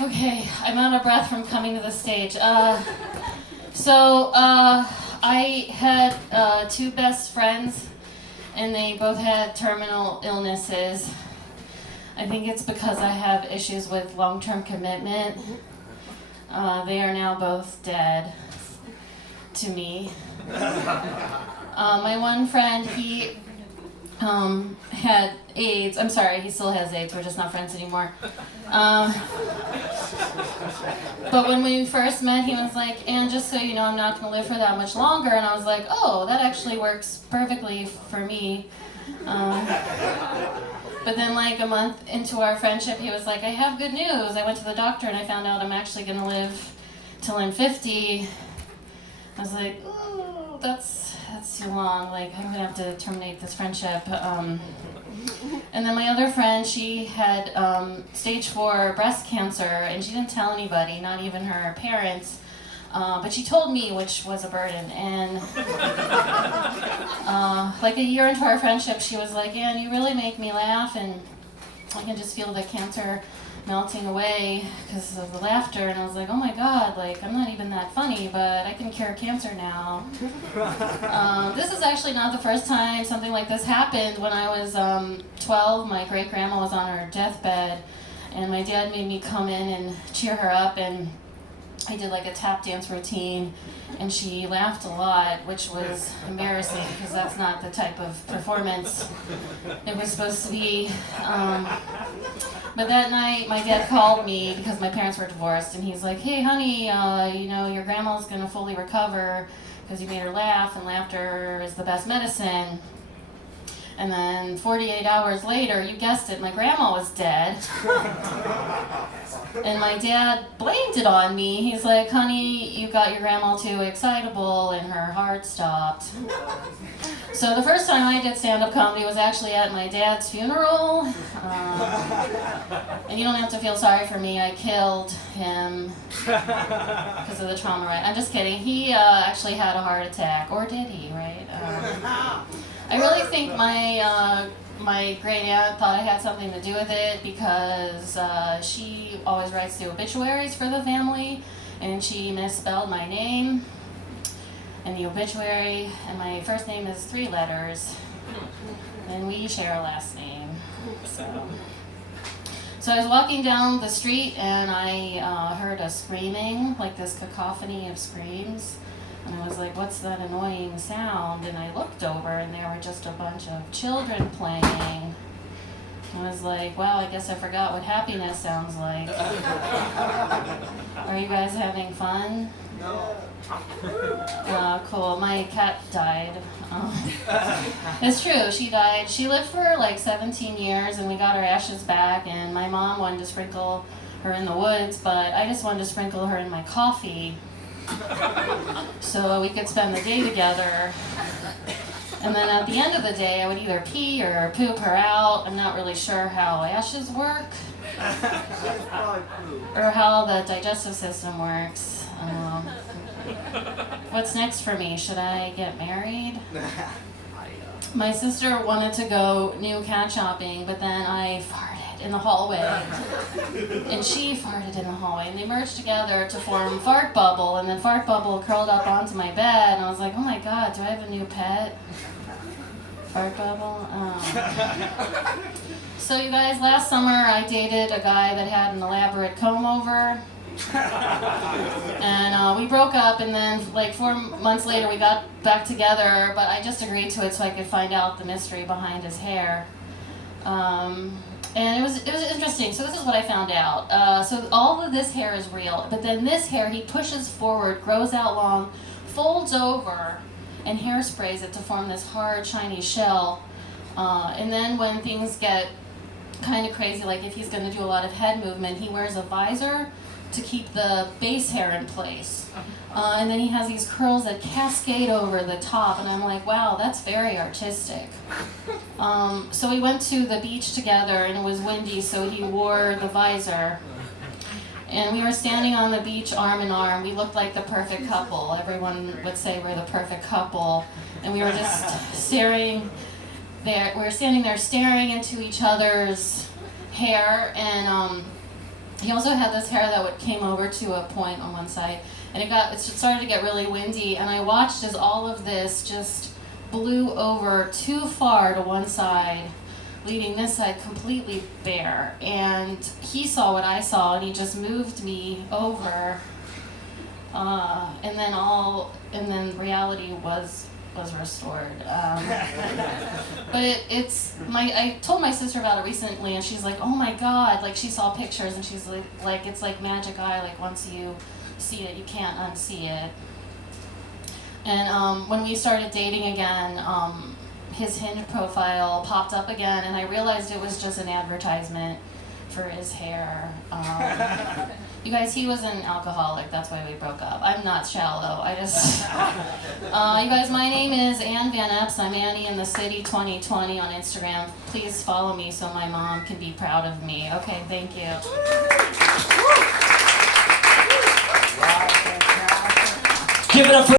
Okay, I'm out of breath from coming to the stage. I had two best friends, and they both had terminal illnesses. I think it's because I have issues with long-term commitment. They are now both dead to me. My one friend, he had AIDS. I'm sorry, he still has AIDS. We're just not friends anymore. But when we first met, he was like, "And just so you know, I'm not going to live for that much longer." And I was like, "Oh, that actually works perfectly for me." But then like a month into our friendship, he was like, "I have good news. I went to the doctor and I found out I'm actually going to live till I'm 50. I was like, "Ooh, that's too long. Like, I'm going to have to terminate this friendship." And then my other friend, she had stage 4 breast cancer, and she didn't tell anybody, not even her parents. But she told me, which was a burden. And like a year into our friendship, she was like, "Ann, you really make me laugh, and I can just feel the cancer melting away because of the laughter." And I was like, "Oh my God, like I'm not even that funny, but I can cure cancer now." This is actually not the first time something like this happened. When I was 12, my great-grandma was on her deathbed, and my dad made me come in and cheer her up, and I did like a tap dance routine, and she laughed a lot, which was embarrassing because that's not the type of performance it was supposed to be. But that night, my dad called me because my parents were divorced, and he's like, "Hey, honey, your grandma's gonna fully recover because you made her laugh, and laughter is the best medicine." And then 48 hours later, you guessed it, my grandma was dead. And my dad blamed it on me. He's like, "Honey, you got your grandma too excitable and her heart stopped." So the first time I did stand-up comedy was actually at my dad's funeral. And you don't have to feel sorry for me. I killed him because of the trauma, right? I'm just kidding. He actually had a heart attack. Or did he, right? I really think my great aunt thought I had something to do with it because she always writes the obituaries for the family, and she misspelled my name in the obituary, and my first name is 3 letters, and we share a last name. So I was walking down the street, and I heard a screaming, like this cacophony of screams. And I was like, "What's that annoying sound?" And I looked over, and there were just a bunch of children playing. I was like, "Wow, I guess I forgot what happiness sounds like." Are you guys having fun? No. Cool. My cat died. It's true, she died. She lived for like 17 years, and we got her ashes back, and my mom wanted to sprinkle her in the woods, but I just wanted to sprinkle her in my coffee so we could spend the day together. And then at the end of the day, I would either pee or poop her out. I'm not really sure how ashes work or how the digestive system works. What's next for me? Should I get married? My sister wanted to go new cat shopping, but then I farted in the hallway, and she farted in the hallway, and they merged together to form Fart Bubble, and then Fart Bubble curled up onto my bed, and I was like, "Oh my God, do I have a new pet? Fart Bubble?" So you guys, last summer I dated a guy that had an elaborate comb over, and we broke up, and then like 4 months later we got back together, but I just agreed to it so I could find out the mystery behind his hair. And it was interesting. So this is what I found out. So all of this hair is real, but then this hair he pushes forward, grows out long, folds over, and hairsprays it to form this hard, shiny shell. And then when things get kind of crazy, like if he's going to do a lot of head movement, he wears a visor to keep the base hair in place. And then he has these curls that cascade over the top, and I'm like, wow, that's very artistic. So we went to the beach together, and it was windy, so he wore the visor. And we were standing on the beach arm in arm. We looked like the perfect couple. Everyone would say we're the perfect couple. And we were just staring there. We were standing there staring into each other's hair, and He also had this hair that came over to a point on one side, and it started to get really windy, and I watched as all of this just blew over too far to one side, leaving this side completely bare. And he saw what I saw, and he just moved me over, and then reality was restored. But I told my sister about it recently, and she's like, oh my God, like she saw pictures, and she's like it's like magic eye, like once you see it, you can't unsee it. And when we started dating again, his Hinge profile popped up again, and I realized it was just an advertisement for his hair. You guys, he was an alcoholic, that's why we broke up. I'm not shallow, I just... you guys, my name is Ann Van Epps. I'm Annie in the City 2020 on Instagram. Please follow me so my mom can be proud of me. Okay, thank you. Give it up for